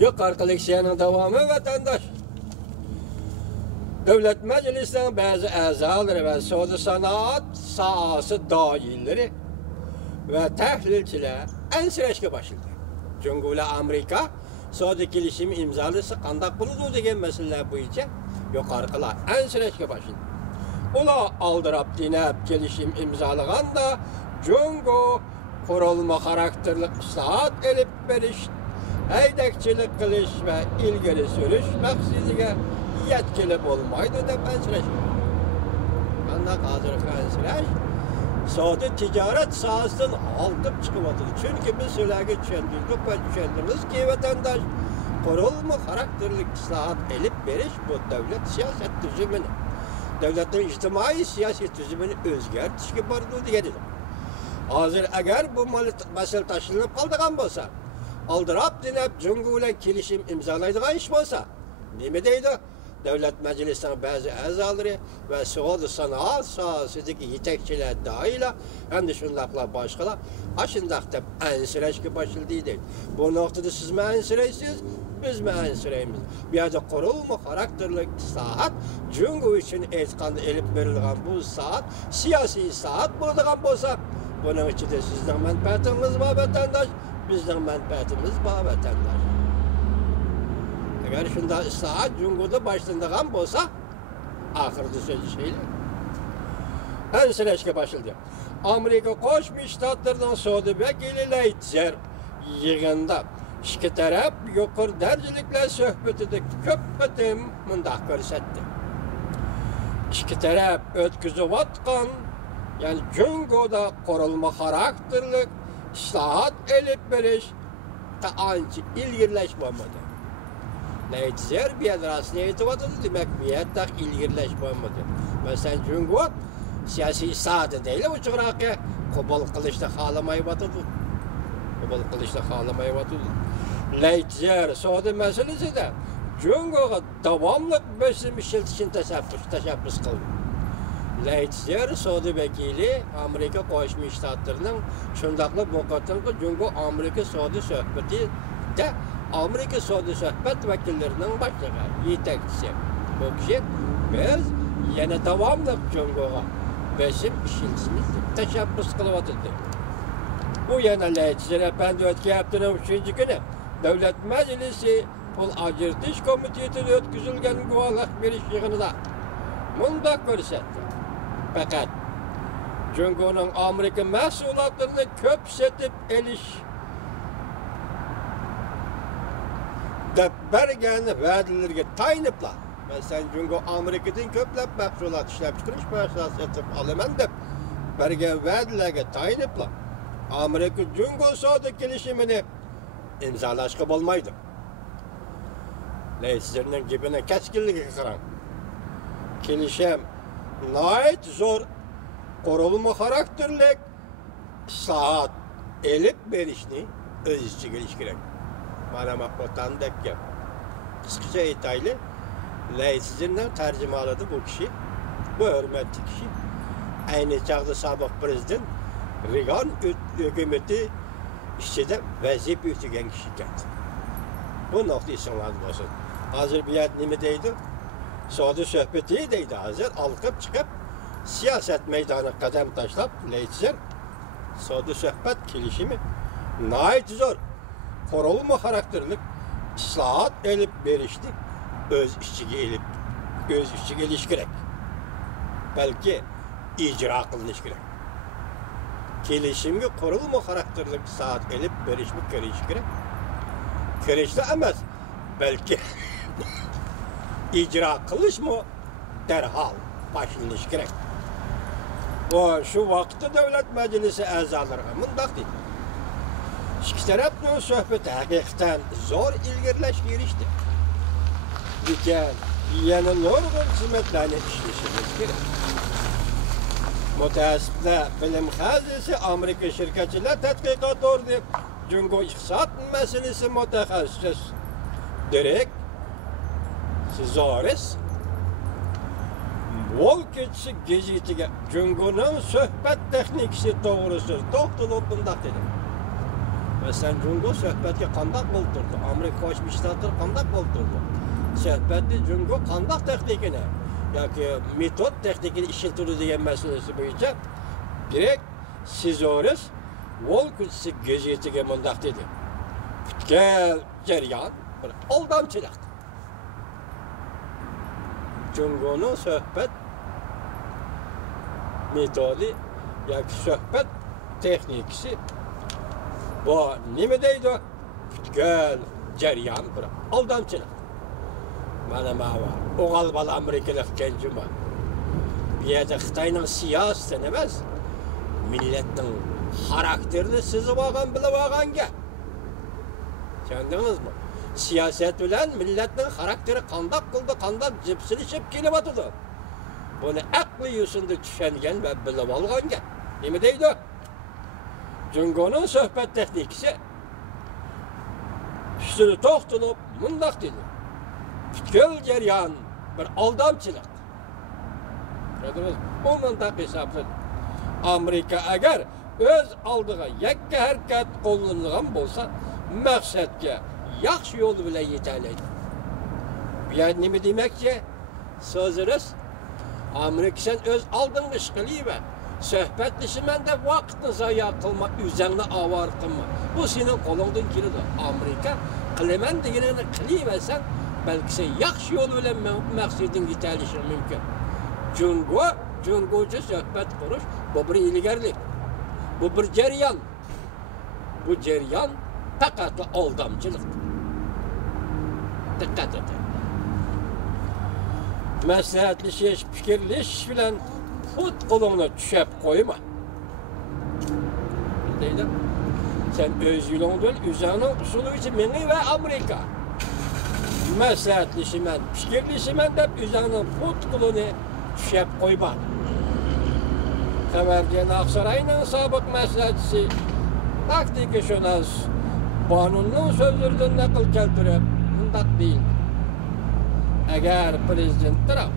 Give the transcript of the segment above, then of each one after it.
Yukarı leksiyanın devamı vatandaş. Devlet Meclisi'nin bazı azaları ve savdo sanat sahası dahilleri ve tahlilçiler ensirashga başladı. Çünkü Amerika savdo kelishimi imzolasa qanday bo'ladi degan masalalar bo'yicha yuqoriqilar ensirashga başladı. Ular aldırab dinab kelishim imzolaganda Jungo qurolma xarakterli islohot elib berish, haydakchilik qilish va ilgari surish maqsadiga yetkili bo'lmaydi deb ensirashgan. Qanday hozirgi ensirash savdo tijorat sohasidan olib chiqyapti. Chunki biz sizlarga tushuntirdik va tushuntiramiz ki vatandaş qurolma xarakterli islohot elib berish bu davlat siyosat tuzumini, davlatning ijtimoiy siyosiy tuzumini o'zgartirishga bordi degan edi. Hozir agar bu masala tashlanib qoldigan bo'lsa, aldirab dinab Jungo bilan kelishim imzolaydigan ish bo'lsa, nima deydi? Devlet Meclisi'nin bazı azaları ve savdo sanat sohasidagi yetakchilar doira hem de shundoqlar boshqalar ashundaq deb ensirashga başladı deydi. Bu noktada siz mi ensiraysiz, biz mi ensiraymiz? Bu yerda qurolma xarakterli islohot Jungo uchun aytganda elib berilgan bu islohot siyosiy islohot bo'ladigan bo'lsa, buning ichida sizning manfaatingiz bor vatandosh, bizning manfaatimiz bor vatandosh. Eğer şunda islohot Jungo'da başlanadigan bo'lsa, oxirida so'zi şeyli ensirashga başladı. Amerika Qo'shma Shtatlarining savdo vakili Leitzer yig'inda ikki taraf yuqori darajaliklar suhbatida ko'p qatim mundaq ko'rsatdi. Ikki taraf o'tkazayotgan, ya'ni Jungo'da qurolma xarakterli islohot elib berish ancha ilgirlash bo'lmadi. Leitzer bir adrasını eğitiyordu, demek bir yerde ilgirleş bulmadı. Mesela Jungo siyasi sahada değil, o çıkarakke kubal kılıçta halamayı batırdı. Kubal kılıçta halamayı batırdı. Leitzer savdo meselesi de Jungo'ya devamlı besim işletişin teşebbüs kıldı. Leitzer savdo vekili Amerika Qo'shma Shtatlarining shundaqli bo'qatinqi Jungo Amerika savdo suhbati de Amerika savdo suhbat vakillarining boshlig'i, yetakchisi. Bu kishi biz yana davomli Jungo'ga besim ishilishimiz tashabbus qilyapti. Bu yana Leitzer efendi o'tgan haftaning 3-chi kuni Davlat Majlisi pul ajratish komitetiga o'tkazilgan guvohlik berish yig'inida mundaq ko'rsatdi. Faqat Jungo'ning Amerika mahsulotlarini ko'p sotib olish deb bergan va'dalarga tayiniblar. Mesela Jungo Amerika'dan ko'plab mahsulot ishlab chiqarish mahsulot sotib olaman deb bergan va'dalarga tayiniblar. Amerika Jungo savdo kelishimini imzolashga bo'lmaydi. Leitzerning gapini keskinligiga qarang. Kelishim nihoyat zo'r qurolma xarakterli islohot elib berishni o'z ichiga olish kerak. Mana maqotandek gap. Qisqacha aytaylik, Leitzerning tarjimaladi bu kishi, bu hurmatli kishi, ayni chaqda sobiq prezident Reagan hukumati ichida vazifa o'tagan kishi ekan. Bu nuqta esinglarda bo'lsin. Hozir bu yer nima deydi? Savdo suhbati deydi hozir olqib chiqib siyosat maydoniga qadam tashlab Leitzer savdo suhbat kelishimi nihoyat zo'r qurolma xarakterli islohot elib berishni o'z ichiga olish kerak. Balki ijro qilinish kerak. Kelishimga qurolma xarakterli islohot elib berishni kirish kerak. Kirishda emas, balki icra qilishmi derhal başlanış kerak. Bu şu vaqtda Davlat Majlisi a'zolariga mundaq deydi. Ikki tarafning suhbati haqiqatan zo'r ilgirlashga erishdi. Lekin yana nurg'un xizmatlarni ishlashimiz kerak. Mutaxassislar bilim hazisi Amerika shirkatchilar tadqiqot o'rdi Jungo iqtisod masalasi mutaxassis Derek Sizores Volketsi gazetiga Jungo'ning suhbat texnikasi to'g'risida to'xtalib bundaq dedi. Mesela Cungo söhbeti kandak bulturdu. Amerika Koçmuş Ştatları kandak bulturdu. Söhbeti Cungo kandak teknikine, yoki metod teknikini işletirdi degan meselesi bo'yicha direkt Sizores Volkuchsi gazetiga mundaq dedi. Butkul jarayon bir aldamchilik. Cungoning söhbet metodi yoki söhbet texnikasi bu nima deydi? Butkul jarayon bir aldamchilik. Mana o'g'al bola amerikalik kenjima. Bu yerda Xitoyning siyosati emas, millatning xarakterini sizib olgan, bilib olganga. Tushundingizmi? Siyosat bilan millatning xarakteri qandoq qildi, qandoq jipsilishib kelyapti. Buni aqli yo'sinda tushungan va bilib olganga. Nima deydi? Jungoning suhbat texnikasi üstüne to'xtalib mundaq dedi. Butkul jarayon bir aldamchilik. Bu mundaq hisoblanadi. Amerika agar o'z oldiga yakka harakat qo'llanilgan bo'lsa, maqsadga yaxshi yo'l bilan yetalaydi. Bu yer nima demakchi? So'zimiz Amerika sen o'z oldinga ish qilayver. Suhbatlashman deb vaqtni zoya qilma, o'zingni avor qilma. Bu sening qo'lingdan keladi. Amerika qilaman deganingni qilaversan, balki sen yaxshi yo'l bilan maqsadingga yetalishi mumkin. Jungocha suhbat qurish bu bir ilgarlik. Bu bir jarayon. Bu jarayon faqat aldamchilik. Diqqat eting. Maslahatlashish, fikrlashish bilan xud qo'lingni tushab qo'yma. Deydi. Sen o'z yo'lingdan o'zingning usuli meni va Amerika. Maslahatlashiman, fikrlashiman deb o'zingning xud qo'lini tushab qo'yma. Xabardan Aqsarayning sobiq maslahatchisi taktikashunos Bonunning so'zlaridan naql keltirib, bunday deydi. Agar prezident Trump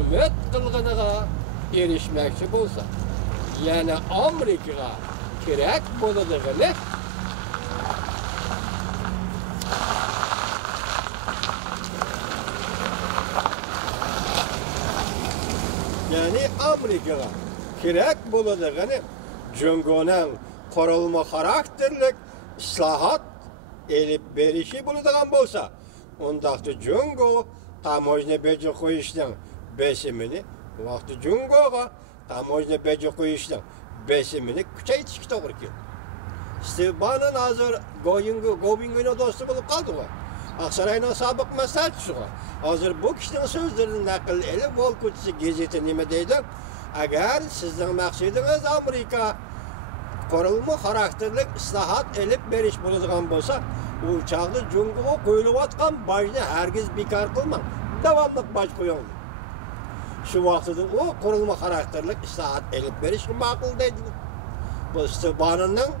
umid qilganiga erishmoqchi bo'lsa, yana Amerikaga kerak bo'ladigini Amerikaga kerak bo'ladigini Jungoning qurilma xarakterlik islohot elib berishi bo'ladigan bo'lsa, undaqda Jungo tamojna beji qo'yishning besimini vaqti Jungoga tamojna beji qo'yishning besimini kuchaytirishga to'g'ri keldi. Steve Bannon hozir Gobingoning do'sti bo'lib qoldi. Aqsarayning sobiq maslahatchisi. Hozir bu kishining so'zlarini naql elib Volkuchsi gazeti nima deydi? Agar sizning maqsadingiz Amerika qurilma xarakterlik islohot elib berish bo'ladigan bo'lsa, u chaqda Jungoga qo'yilayotgan bojni hargiz bekor qilmang. Davomli boj qo'ying. Shu vaqtida u qurilma xarakterlik islohot elib berishni ma'qul deydi. Bu Stebanoning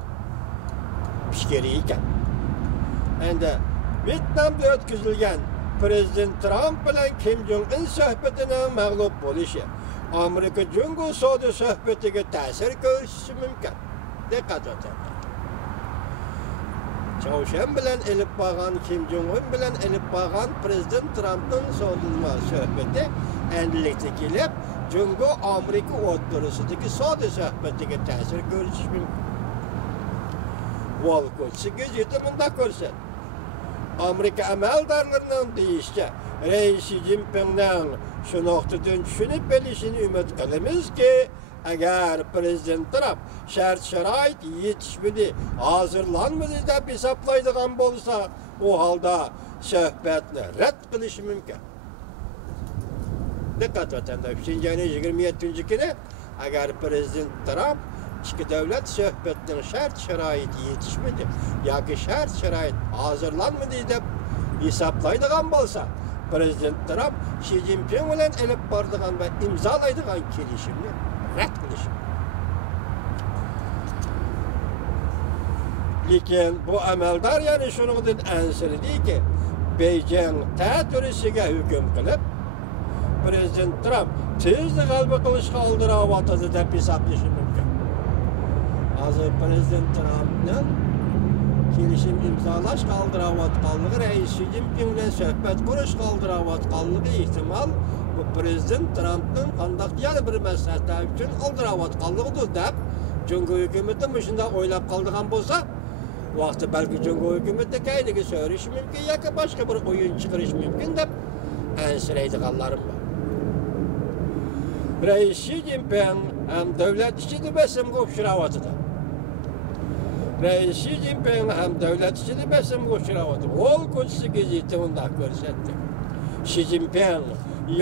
fikri ekan. Endi Vyetnamda o'tkazilgan prezident Trump bilan Kim Jong Un suhbatining mag'lub bo'lishi Amerika Jungo savdo suhbatiga ta'sir ko'rsatishi mumkin. Diqqat eting. Chavshan bilan elib borgan Kim Jong Un bilan elib borgan prezident Trumpning savdo suhbati endilikda kelib, Jungo Amerika o'rtasidagi savdo suhbatiga ta'sir ko'rsatishi mumkin. Volkuchsi gazeti bunday ko'rsatdi. Amerika amaldorlarining deyishicha, Reis Jinpingning shu nuqtadan tushunib bilishini umid qilamizki, agar prezident Trump shart-sharoit yetishmadi, hozirlanmadi deb hisoblaydigan bo'lsa, u holda suhbatni rad qilishi mumkin. Diqqat eting, 27-kuni agar prezident Trump ikki davlat suhbatining shart-sharoit yetishmadi yoki shart-sharoit hozirlanmadi deb hisoblaydigan bo'lsa, prezident Trump Xi Jinping bilan elib boradigan va imzolaydigan kelishimni rad qilishi. Lekin bu amaldor yana shuningdan ansirdiki, Beijing ta'tirisiga hukm qilib, prezident Trump tezda g'alaba qilishga oldiryapti deb hisoblashi mumkin. Hazır Prezident Trump'ın kelişim imzalaş kaldıravatqanlığı Reis Xi Jinping'le söhbet kuruş kaldıravatqanlığı ihtimal bu Prezident Trump'ın qandaq yana bir məsləhətlər üçün kaldıravatqanlığıdır dep Cumhur hükümeti müşünde oylap kaldırgan bolsa vakti belki Cumhur hükümeti keynigi söyleyiş mümkün ya ki başka bir oyun çıkarış mümkün dep ensireydiganlarım var. Reis Xi Jinping hem devlet işçi besim kopşuravatıdı. Reis Xi Jinping hem devlet işçi besim kopşuravatıdı. Ol kutsu giziti onda görsetti. Xi Jinping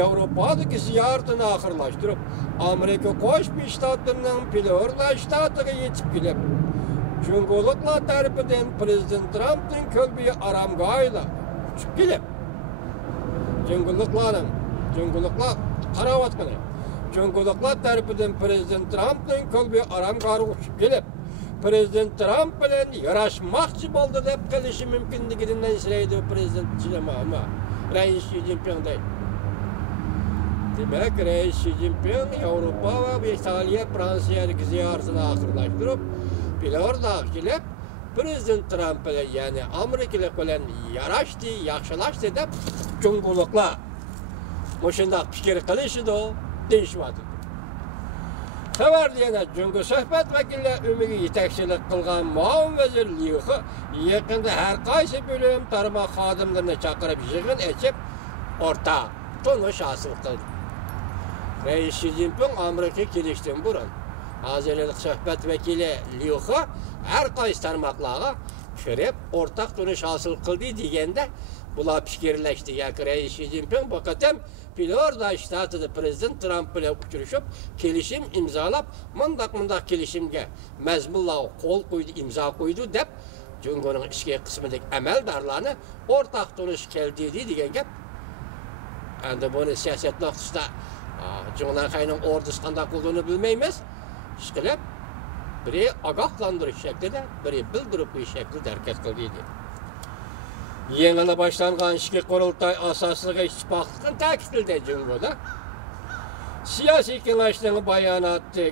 Avrupa'daki ziyaretini ahırlaştırıp Amerika Koşmuş Ştatlarının Florida Ştatı'na yetip gelip Cumhurluklar tarafından Prezident Trump'ın kölbeyi aramgayla uçup gelip Cumhurluklar karavatkanı Cumhurluklar tarafından Prezident Trump'ın kölbeyi aramgayla uçup gelip Prezident Trump bilen yaraşmakçı boldu dep kelişi mümkünliginden sireydi Prezident Çilema ama Reis Xi Jinping değil. Demek Reis Xi Jinping Avrupa ve İtalya, Fransa'daki ziyaretini ahırlaştırıp Florida gelip Prezident Trump bilen yani Amerikalı bilen yaraştı, yaxşılaştı dep Cumhurluklar muşundaq fikir kılışıdı o değişmedi. Xabar diyene Cumhur söhbet vekili ümidi yetekçilik kılgan Muavin Vezir Liu He yakında her kaysi bölüm tarıma xadimlerini çakırıp yığın etip orta tonuş hasıl kıldı. Reis Xi Jinping Amerika kelişten burun hazırlık söhbet vekili Liu He her kaysi tarmaklarga kirip ortak tonuş hasıl kıldı degende bular fikirleşti. Yani Reis Xi Jinping bu kadar Florida ştatıda Prezident Trump ile uçuruşup kelişim imzalap mındak kelişimge mezmulla kol koydu, imza koydu dep Cumhur'un işki kısmındaki emeldarlarını ortak tonuş keldi degen gep. Endi bunu siyaset noktasında Cumhur'un kayının ordusu kandak olduğunu bilmeyimiz. İşkilep biri agahlandırış şeklinde, biri bildirip bir şekilde hareket kıldıydı. Yeni başlanğan işki kurultay asaslığı ittifaqlığın ta'kidildi Cumhur'da. Siyasi kengaşlığın bayanatı